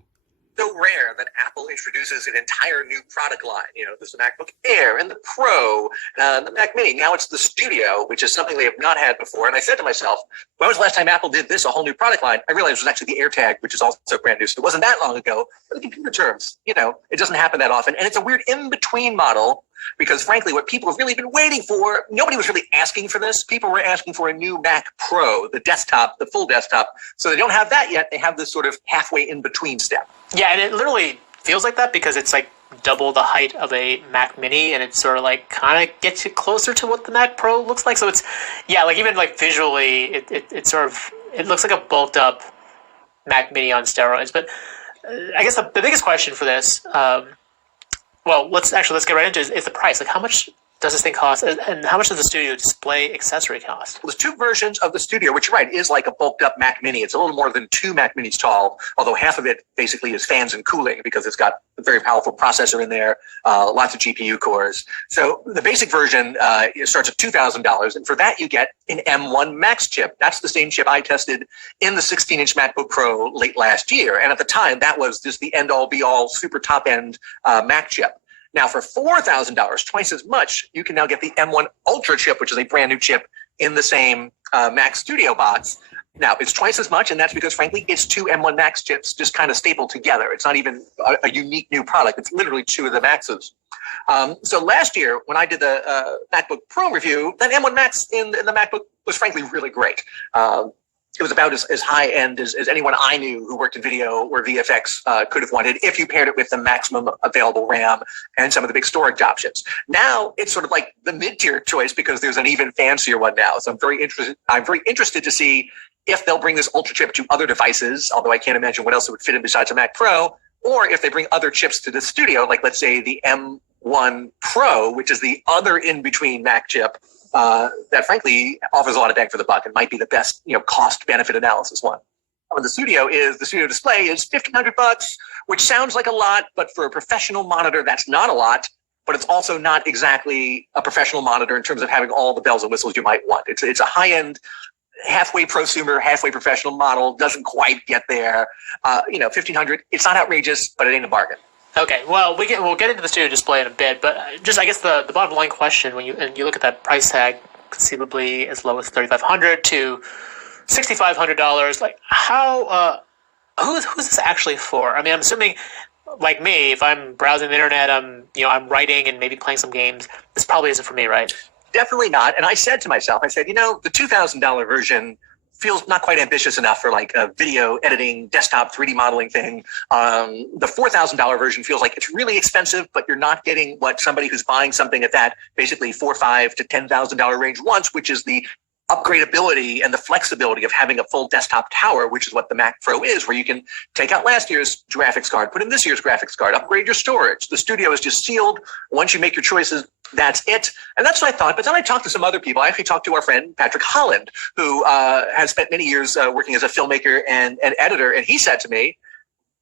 So rare that Apple introduces an entire new product line. You know, there's the MacBook Air and the Pro and the Mac Mini. Now it's the Studio, which is something they have not had before. And I said to myself, when was the last time Apple did this, a whole new product line? I realized it was actually the AirTag, which is also brand new. So it wasn't that long ago. But in computer terms, you know, it doesn't happen that often. And it's a weird in-between model because, frankly, what people have really been waiting for, nobody was really asking for this. People were asking for a new Mac Pro, the desktop, the full desktop. So they don't have that yet. They have this sort of halfway in-between step. Yeah, and it literally feels like that because it's like double the height of a Mac Mini, and it sort of like kind of gets you closer to what the Mac Pro looks like. So it's, yeah, like even like visually, it sort of, it looks like a bulked up Mac Mini on steroids. But I guess the biggest question for this, well, let's get right into it, is the price. Like, how much does this thing cost, and how much does the Studio Display accessory cost? Well, there's two versions of the Studio, which, you're right, is like a bulked up Mac Mini. It's a little more than two Mac Minis tall, although half of it basically is fans and cooling because it's got a very powerful processor in there, lots of GPU cores. So the basic version starts at $2,000, and for that you get an M1 Max chip. That's the same chip I tested in the 16-inch MacBook Pro late last year, and at the time that was just the end-all, be-all, super top-end Mac chip. Now, for $4,000, twice as much, you can now get the M1 Ultra chip, which is a brand new chip in the same Mac Studio box. Now, it's twice as much, and that's because, frankly, it's two M1 Max chips just kind of stapled together. It's not even a unique new product. It's literally two of the Maxes. So last year, when I did the MacBook Pro review, that M1 Max in the MacBook was, frankly, really great. It was about as high-end as anyone I knew who worked in video or VFX could have wanted if you paired it with the maximum available RAM and some of the big storage options. Now, it's sort of like the mid-tier choice because there's an even fancier one now. So I'm very interested to see if they'll bring this Ultra chip to other devices, although I can't imagine what else it would fit in besides a Mac Pro, or if they bring other chips to the Studio, like, let's say, the M1 Pro, which is the other in-between Mac chip, that frankly offers a lot of bang for the buck and might be the best, cost benefit analysis one. The Studio Display is $1,500, which sounds like a lot, but for a professional monitor, that's not a lot. But it's also not exactly a professional monitor in terms of having all the bells and whistles you might want. It's a high-end, halfway prosumer, halfway professional model. Doesn't quite get there. $1,500. It's not outrageous, but it ain't a bargain. Okay, well, we'll get into the studio display in a bit, but just I guess the bottom line question when you look at that price tag, conceivably as low as $3,500 to $6,500, like how who's this actually for? I mean, I'm assuming, like me, if I'm browsing the internet, I'm writing and maybe playing some games, this probably isn't for me, right? Definitely not. And I said to myself, the $2,000 version feels not quite ambitious enough for like a video editing, desktop 3D modeling thing. The $4,000 version feels like it's really expensive, but you're not getting what somebody who's buying something at that basically $4,500 to $10,000 range wants, which is the upgradability and the flexibility of having a full desktop tower, which is what the Mac Pro is, where you can take out last year's graphics card, put in this year's graphics card, upgrade your storage. The studio is just sealed. Once you make your choices, that's it. And that's what I thought. But then I talked to some other people. I actually talked to our friend, Patrick Holland, who has spent many years working as a filmmaker and an editor. And he said to me,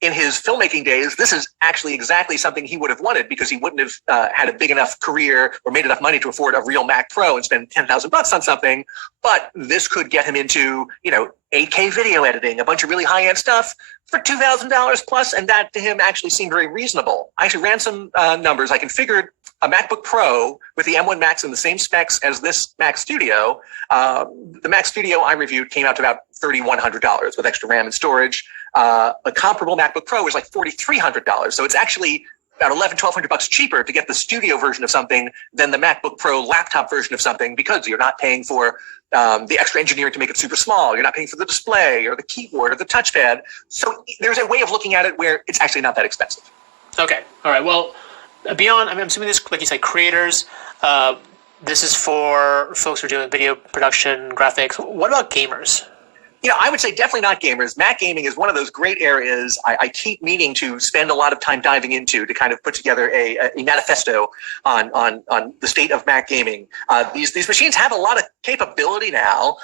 in his filmmaking days, this is actually exactly something he would have wanted because he wouldn't have had a big enough career or made enough money to afford a real Mac Pro and spend $10,000 on something. But this could get him into, 8K video editing, a bunch of really high-end stuff for $2,000 plus. And that to him actually seemed very reasonable. I actually ran some numbers. I configured a MacBook Pro with the M1 Max in the same specs as this Mac Studio. The Mac Studio I reviewed came out to about $3,100 with extra RAM and storage. A comparable MacBook Pro is like $4,300. So it's actually about $1,200 cheaper to get the studio version of something than the MacBook Pro laptop version of something because you're not paying for the extra engineering to make it super small. You're not paying for the display or the keyboard or the touchpad. So there's a way of looking at it where it's actually not that expensive. Okay. All right. Well, beyond, I'm assuming this, like you said, creators, this is for folks who are doing video production, graphics. What about gamers? I would say definitely not gamers. Mac gaming is one of those great areas I keep meaning to spend a lot of time diving into to kind of put together a manifesto on the state of Mac gaming. These machines have a lot of capability now,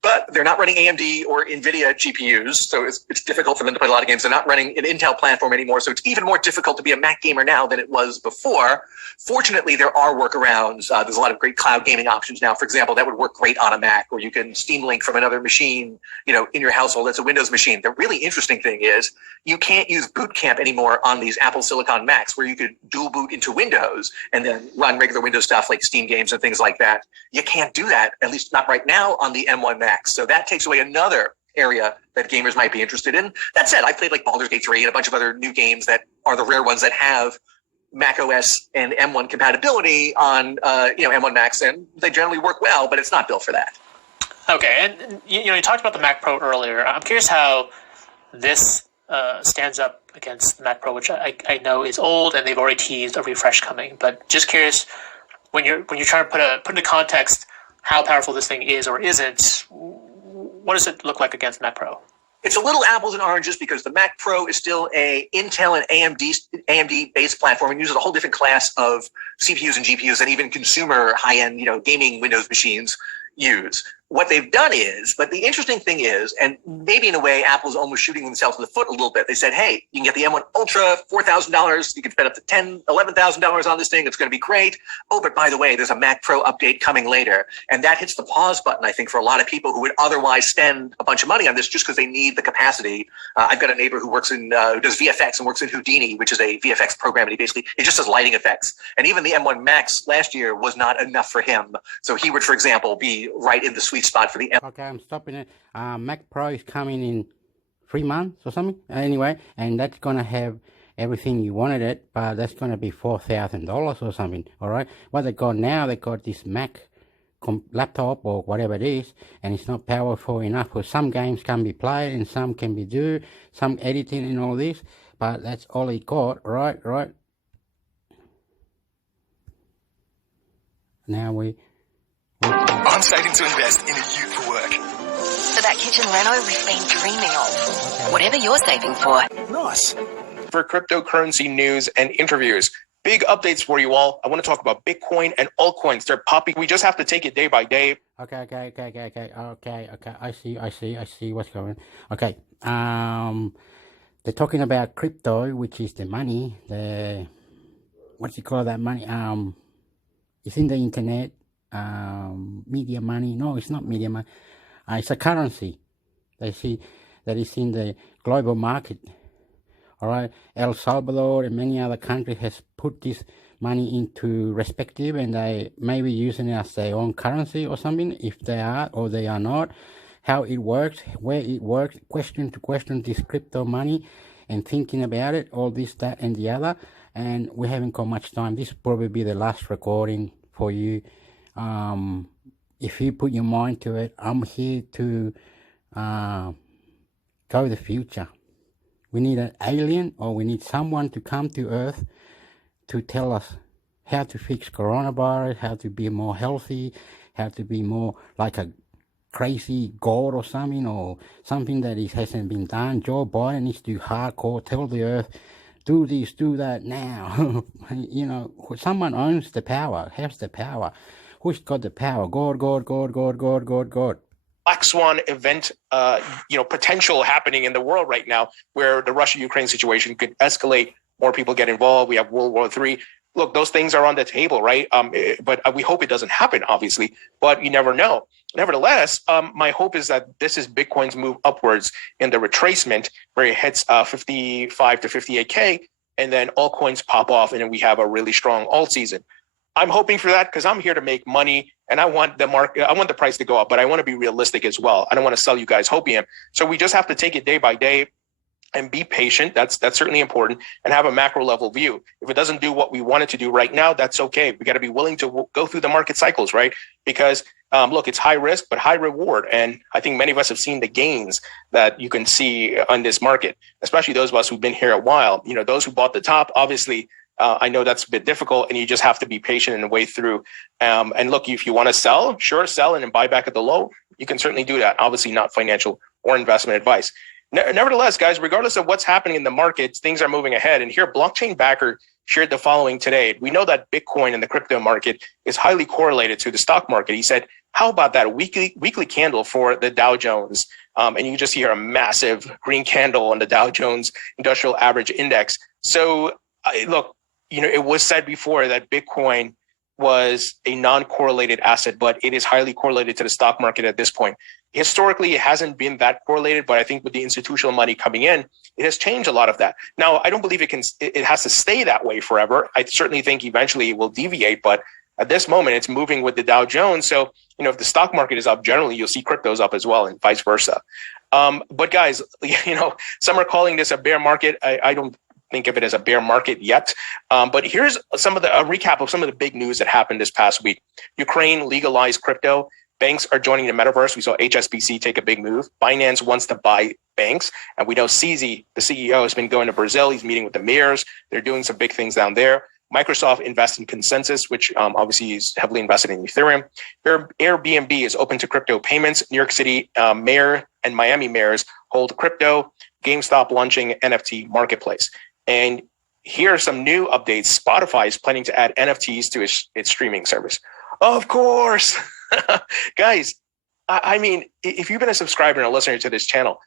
but they're not running AMD or NVIDIA GPUs, so it's difficult for them to play a lot of games. They're not running an Intel platform anymore, so it's even more difficult to be a Mac gamer now than it was before. Fortunately, there are workarounds. There's a lot of great cloud gaming options now. For example, that would work great on a Mac, where you can Steam Link from another machine, in your household that's a Windows machine. The really interesting thing is you can't use Boot Camp anymore on these Apple Silicon Macs, where you could dual boot into Windows and then run regular Windows stuff like Steam games and things like that. You can't do that, at least not right now, on the M1 Mac. So that takes away another area that gamers might be interested in. That said, I played like Baldur's Gate 3 and a bunch of other new games that are the rare ones that have Mac OS and M1 compatibility on M1 Macs, and they generally work well, but it's not built for that. Okay, and you talked about the Mac Pro earlier. I'm curious how this stands up against the Mac Pro, which I know is old, and they've already teased a refresh coming. But just curious, when you're trying to put into context how powerful this thing is or isn't, what does it look like against Mac Pro? It's a little apples and oranges because the Mac Pro is still a Intel and AMD based platform and uses a whole different class of CPUs and GPUs than even consumer high-end, gaming Windows machines use. What they've done is, but the interesting thing is, and maybe in a way Apple's almost shooting themselves in the foot a little bit. They said, hey, you can get the M1 Ultra, $4,000. You can spend up to $10,000, $11,000 on this thing. It's going to be great. Oh, but by the way, there's a Mac Pro update coming later. And that hits the pause button, I think, for a lot of people who would otherwise spend a bunch of money on this just because they need the capacity. I've got a neighbor who works in, who does VFX and works in Houdini, which is a VFX program. And he just does lighting effects. And even the M1 Max last year was not enough for him. So he would, for example, be right in the sweet spot for the M1. Okay, I'm stopping it. Mac Pro is coming in 3 months or something. Anyway, and that's going to have everything you wanted it, but that's going to be $4,000 or something, all right? What they got now, they got this Mac laptop or whatever it is, and it's not powerful enough for some games can be played and some can be do, some editing and all this, but that's all it got, right? Now I'm saving to invest in a ute for work. For that kitchen reno we've been dreaming of. Okay. Whatever you're saving for. Nice. For cryptocurrency news and interviews. Big updates for you all. I want to talk about Bitcoin and altcoins. They're popping. We just have to take it day by day. Okay. I see what's going on. Okay. They're talking about crypto, which is the money, what do you call that money? It's in the internet. Media money. No, it's not media money. It's a currency. They see that it's in the global market All right, El Salvador and many other countries has put this money into respective, and they may be using it as their own currency or something, if they are or they are not. How it works, where it works, question to question this crypto money, and thinking about it, all this, that, and the other. And we haven't got much time. This will probably be the last recording for you. If you put your mind to it, I'm here to go the future. We need an alien, or we need someone to come to Earth to tell us how to fix coronavirus, how to be more healthy, how to be more like a crazy god or something, or something that hasn't been done. Joe Biden needs to hardcore tell the Earth, do this, do that now. You know, someone owns the power, has the power. Who's got the power? God, God, God, God, God, God, God. Black swan event, potential happening in the world right now, where the Russia-Ukraine situation could escalate, more people get involved. We have World War III. Look, those things are on the table, right? But we hope it doesn't happen, obviously, but you never know. Nevertheless, my hope is that this is Bitcoin's move upwards in the retracement, where it hits 55 to 58K, and then altcoins pop off, and then we have a really strong alt season. I'm hoping for that because I'm here to make money, and I want the market, I want the price to go up, but I want to be realistic as well. I don't want to sell you guys hopium. So we just have to take it day by day and be patient. That's certainly important, and have a macro level view. If it doesn't do what we want it to do right now, that's okay. We got to be willing to go through the market cycles, right? Because look, it's high risk, but high reward. And I think many of us have seen the gains that you can see on this market, especially those of us who've been here a while. You know, those who bought the top, obviously, I know that's a bit difficult, and you just have to be patient and wait through. And look, if you want to sell, sure, sell and then buy back at the low. You can certainly do that. Obviously, not financial or investment advice. Nevertheless, guys, regardless of what's happening in the markets, things are moving ahead. And here, Blockchain Backer shared the following today. We know that Bitcoin and the crypto market is highly correlated to the stock market. He said, how about that weekly candle for the Dow Jones? And you just hear a massive green candle on the Dow Jones Industrial Average Index. So look, you know, it was said before that Bitcoin was a non-correlated asset, but it is highly correlated to the stock market at this point. Historically, it hasn't been that correlated, but I think with the institutional money coming in, it has changed a lot of that. Now, I don't believe it has to stay that way forever. I certainly think eventually it will deviate, but at this moment, it's moving with the Dow Jones. So, you know, if the stock market is up, generally, you'll see cryptos up as well, and vice versa. But guys, you know, some are calling this a bear market. I don't think of it as a bear market yet. But here's a recap of some of the big news that happened this past week. Ukraine legalized crypto. Banks are joining the metaverse. We saw HSBC take a big move. Binance wants to buy banks. And we know CZ, the CEO, has been going to Brazil. He's meeting with the mayors. They're doing some big things down there. Microsoft invests in Consensus, which obviously is heavily invested in Ethereum. Airbnb is open to crypto payments. New York City mayor and Miami mayors hold crypto. GameStop launching NFT marketplace. And here are some new updates. Spotify is planning to add NFTs to its streaming service. Of course. Guys, I mean, if you've been a subscriber and a listener to this channel,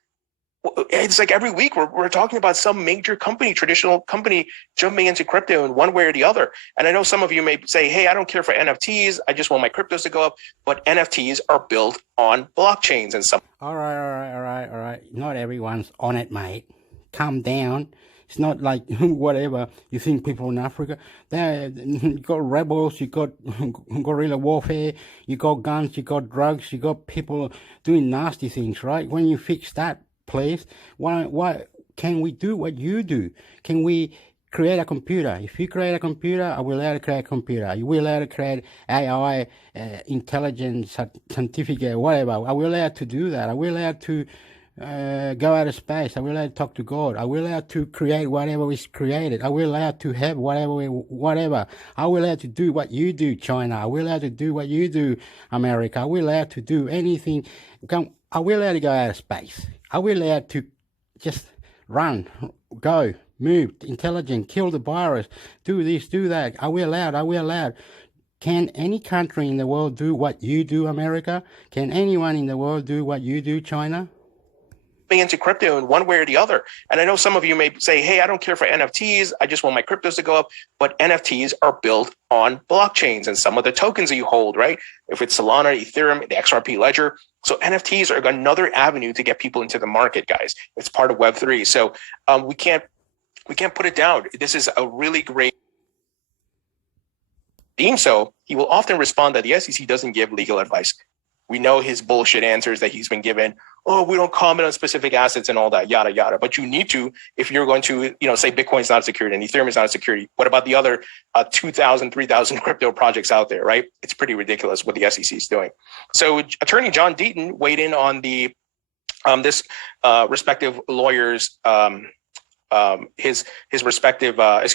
it's like every week we're talking about some major company, traditional company, jumping into crypto in one way or the other. And I know some of you may say, hey, I don't care for NFTs. I just want my cryptos to go up. But NFTs are built on blockchains and some. All right. Not everyone's on it, mate. Calm down. It's not like whatever you think people in Africa. You got rebels, you got guerrilla warfare, you got guns, you got drugs, you got people doing nasty things, right? When you fix that place, why can we do what you do? Can we create a computer? If you create a computer, I will allow to create a computer. You will allow to create AI, intelligence, certificate, whatever. I will allow to do that. I will allow to go out of space. I will allow to talk to God. I will allow to create whatever is created. I will allow to have whatever. I will allow to do what you do, China. I will allow to do what you do, America. I will allow to do anything. I will allow to go out of space. I will allow to just run, go, move, intelligent, kill the virus, do this, do that. I will allow. Can any country in the world do what you do, America? Can anyone in the world do what you do, China? Into crypto in one way or the other. And I know some of you may say, hey, I don't care for NFTs. I just want my cryptos to go up. But NFTs are built on blockchains and some of the tokens that you hold, right? If it's Solana, Ethereum, the XRP ledger. So NFTs are another avenue to get people into the market, guys. It's part of Web3. So we can't We can't put it down. This is a really great. Deemed so, he will often respond that the SEC doesn't give legal advice. We know his bullshit answers that he's been given. Oh, we don't comment on specific assets and all that, yada, yada. But you need to, if you're going to, say Bitcoin's not a security and Ethereum is not a security. What about the other 2,000, 3,000 crypto projects out there, right? It's pretty ridiculous what the SEC is doing. So Attorney John Deaton weighed in on the this respective lawyers, his respective, I'm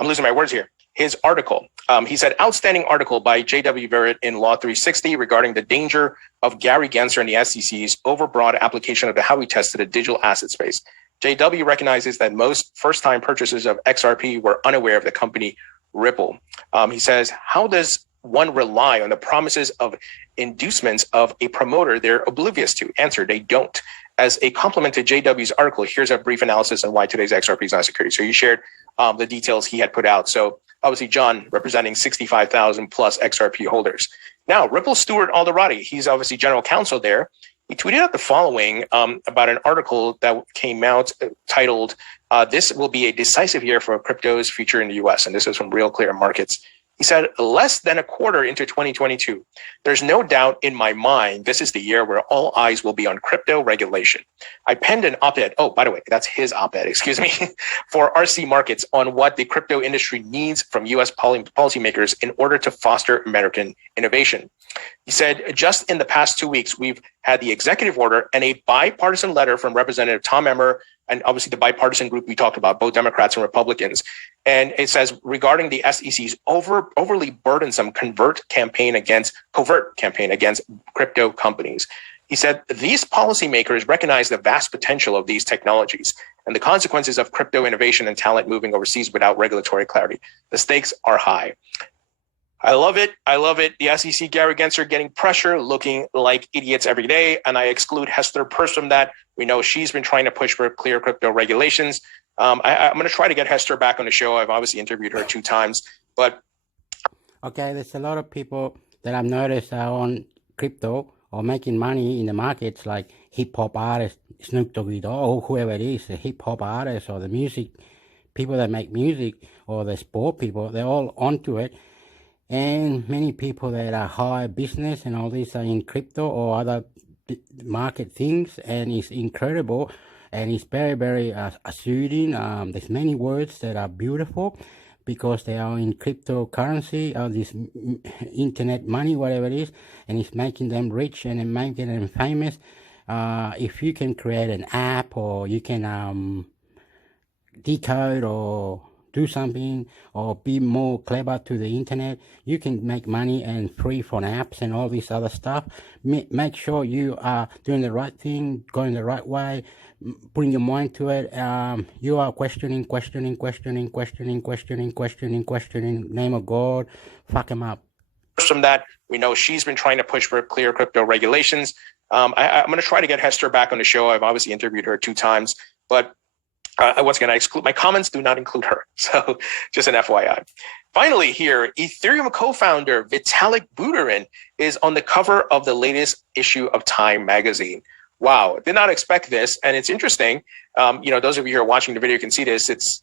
losing my words here. His article. He said, outstanding article by J.W. Verrett in Law 360 regarding the danger of Gary Gensler and the SEC's overbroad application of the Howey test to the digital asset space. J.W. recognizes that most first-time purchasers of XRP were unaware of the company Ripple. He says, how does one rely on the promises of inducements of a promoter they're oblivious to? Answer, they don't. As a complement to JW's article, here's a brief analysis on why today's XRP is not a security. So he shared the details he had put out. So obviously, John representing 65,000 plus XRP holders. Now, Ripple Stewart Alderati, he's obviously general counsel there. He tweeted out the following about an article that came out titled, this will be a decisive year for crypto's future in the US. And this is from Real Clear Markets. He said, less than a quarter into 2022, there's no doubt in my mind this is the year where all eyes will be on crypto regulation. I penned an op-ed, oh, by the way, that's his op-ed, excuse me, for RC Markets on what the crypto industry needs from U.S. policymakers in order to foster American innovation. He said, just in the past 2 weeks, we've had the executive order and a bipartisan letter from Representative Tom Emmer and obviously the bipartisan group we talked about, both Democrats and Republicans. And it says regarding the SEC's overly burdensome covert campaign against crypto companies. He said these policymakers recognize the vast potential of these technologies and the consequences of crypto innovation and talent moving overseas without regulatory clarity. The stakes are high. I love it. I love it. The SEC, Gary Gensler getting pressure, looking like idiots every day. And I exclude Hester Peirce from that. We know she's been trying to push for clear crypto regulations. I'm going to try to get Hester back on the show. I've obviously interviewed her 2 times, but. Okay, there's a lot of people that I've noticed are on crypto or making money in the markets, like hip hop artists, Snoop Doggy Dogg, or whoever it is, the hip hop artists or the music, people that make music or the sport people, they're all onto it. And many people that are high business and all these are in crypto or other market things, and it's incredible and it's very, very soothing. There's many words that are beautiful because they are in cryptocurrency or this internet money, whatever it is, and it's making them rich and making them famous. If you can create an app or you can decode or do something or be more clever to the internet, you can make money and free from apps and all this other stuff. Make sure you are doing the right thing, going the right way, putting your mind to it. You are questioning, name of God, fuck him up. From that, we know she's been trying to push for clear crypto regulations. I'm going to try to get Hester back on the show. I've obviously interviewed her 2 times, but once again, I exclude, my comments do not include her. So just an FYI. Finally here, Ethereum co-founder Vitalik Buterin is on the cover of the latest issue of Time magazine. Wow, did not expect this. And it's interesting. Those of you who are watching the video can see this. It's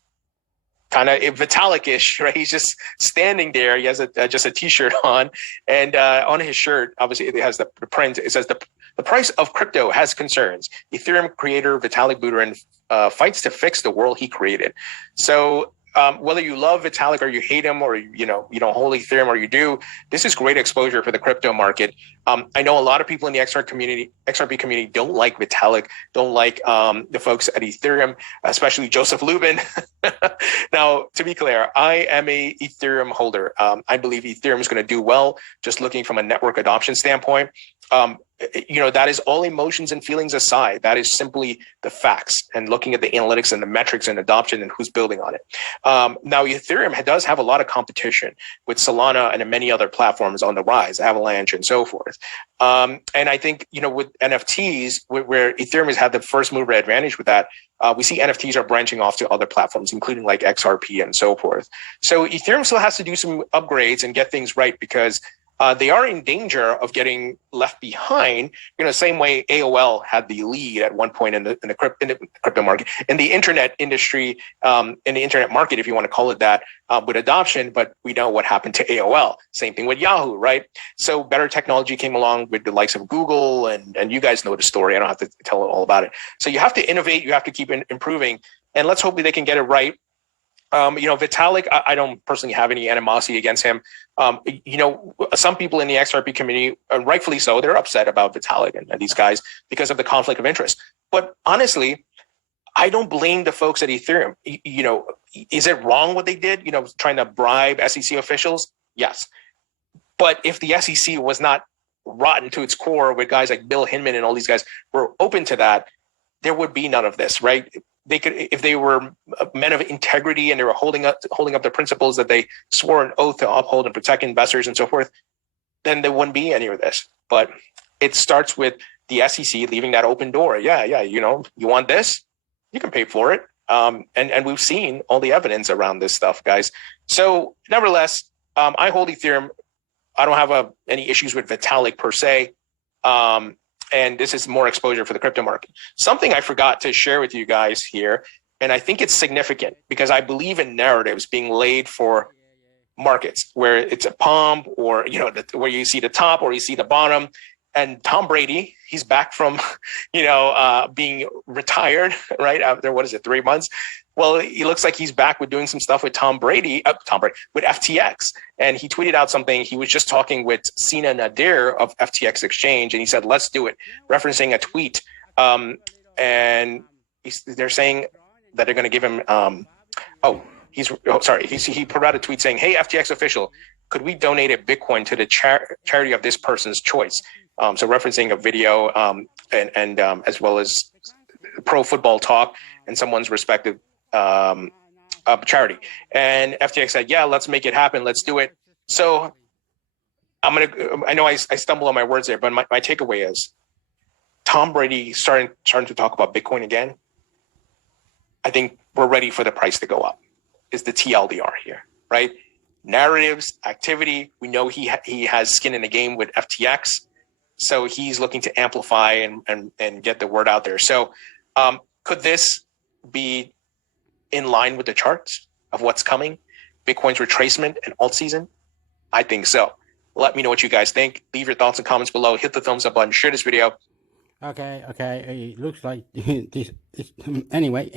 kind of Vitalik-ish, right? He's just standing there. He has just a t-shirt on, and on his shirt, obviously it has the print. It says the price of crypto has concerns. Ethereum creator Vitalik Buterin fights to fix the world he created. So whether you love Vitalik or you hate him, or you don't hold Ethereum or you do, this is great exposure for the crypto market. I know a lot of people in the XRP community don't like Vitalik, don't like the folks at Ethereum, especially Joseph Lubin. Now, to be clear, I am a Ethereum holder. I believe Ethereum is going to do well, just looking from a network adoption standpoint. That is all emotions and feelings aside. That is simply the facts and looking at the analytics and the metrics and adoption and who's building on it. Now, Ethereum does have a lot of competition with Solana and many other platforms on the rise, Avalanche and so forth. And I think, with NFTs, where Ethereum has had the first mover advantage with that, we see NFTs are branching off to other platforms, including like XRP and so forth. So Ethereum still has to do some upgrades and get things right because they are in danger of getting left behind. Same way AOL had the lead at one point in the crypto market, in the internet industry, in the internet market, if you want to call it that, with adoption. But we know what happened to AOL. Same thing with Yahoo, right? So better technology came along with the likes of Google, and you guys know the story. I don't have to tell all about it. So you have to innovate. You have to keep improving, and let's hope they can get it right. Vitalik, I don't personally have any animosity against him. Some people in the XRP community, rightfully so, they're upset about Vitalik and these guys because of the conflict of interest. But honestly, I don't blame the folks at Ethereum. Is it wrong what they did? Trying to bribe SEC officials? Yes. But if the SEC was not rotten to its core with guys like Bill Hinman and all these guys were open to that, there would be none of this, right? They could, if they were men of integrity and they were holding up the principles that they swore an oath to uphold and protect investors and so forth, then there wouldn't be any of this. But it starts with the SEC leaving that open door. Yeah, you want this, you can pay for it. And we've seen all the evidence around this stuff, guys. So nevertheless, I hold Ethereum. I don't have any issues with Vitalik per se. And this is more exposure for the crypto market. Something I forgot to share with you guys here, and I think it's significant because I believe in narratives being laid for markets where it's a pump or, where you see the top or you see the bottom. And Tom Brady, he's back from, being retired, right? After, 3 months? Well, he looks like he's back with doing some stuff with with FTX. And he tweeted out something. He was just talking with Sina Nadir of FTX Exchange, and he said, let's do it, referencing a tweet. And they're saying that they're going to give him, he put out a tweet saying, hey, FTX official, could we donate a Bitcoin to the charity of this person's choice? So referencing a video and as well as Pro Football Talk and someone's respective charity. And FTX said, yeah, let's make it happen. Let's do it. So I know I stumble on my words there, but my takeaway is Tom Brady starting to talk about Bitcoin again. I think we're ready for the price to go up is the TLDR here, right? Narratives, activity. We know he has skin in the game with FTX. So he's looking to amplify and get the word out there. So could this be in line with the charts of what's coming? Bitcoin's retracement and alt season? I think so. Let me know what you guys think. Leave your thoughts and comments below. Hit the thumbs up button. Share this video. Okay. It looks like this. Anyway.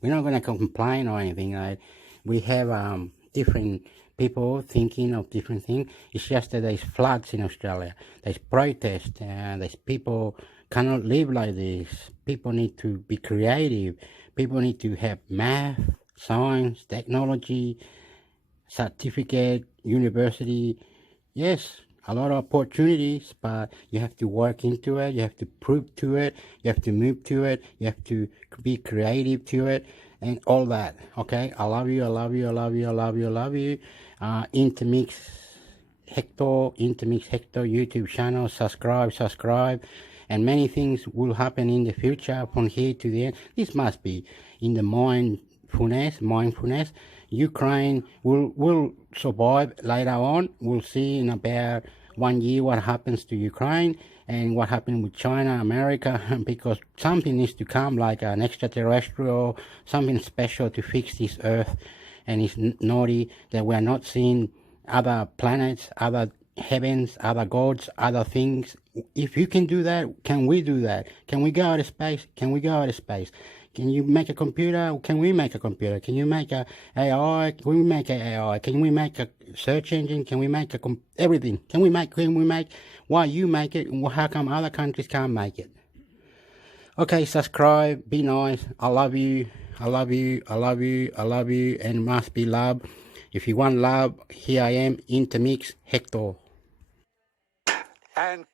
We're not going to complain or anything. Right? We have different people thinking of different things. It's just that there's floods in Australia. There's protests, and there's people cannot live like this. People need to be creative. People need to have math, science, technology, certificate, university. Yes, a lot of opportunities, but you have to work into it. You have to prove to it. You have to move to it. You have to be creative to it. And all that. Okay, I love you. Intermix Hector YouTube channel. Subscribe, and many things will happen in the future from here to the end. This must be in the mindfulness. Ukraine will survive later on. We'll see in about 1 year what happens to Ukraine and what happened with China, America, because something needs to come, like an extraterrestrial, something special to fix this earth. And it's naughty that we're not seeing other planets, other heavens, other gods, other things. If you can do that, can we do that? Can we go out of space? Can you make a computer? Can we make a computer? Can you make a AI? Can we make an AI? Can we make a search engine? Can we make everything? Can we make? Why you make it? How come other countries can't make it? Okay, subscribe. Be nice. I love you, and must be love. If you want love, here I am, Intermix Hector. And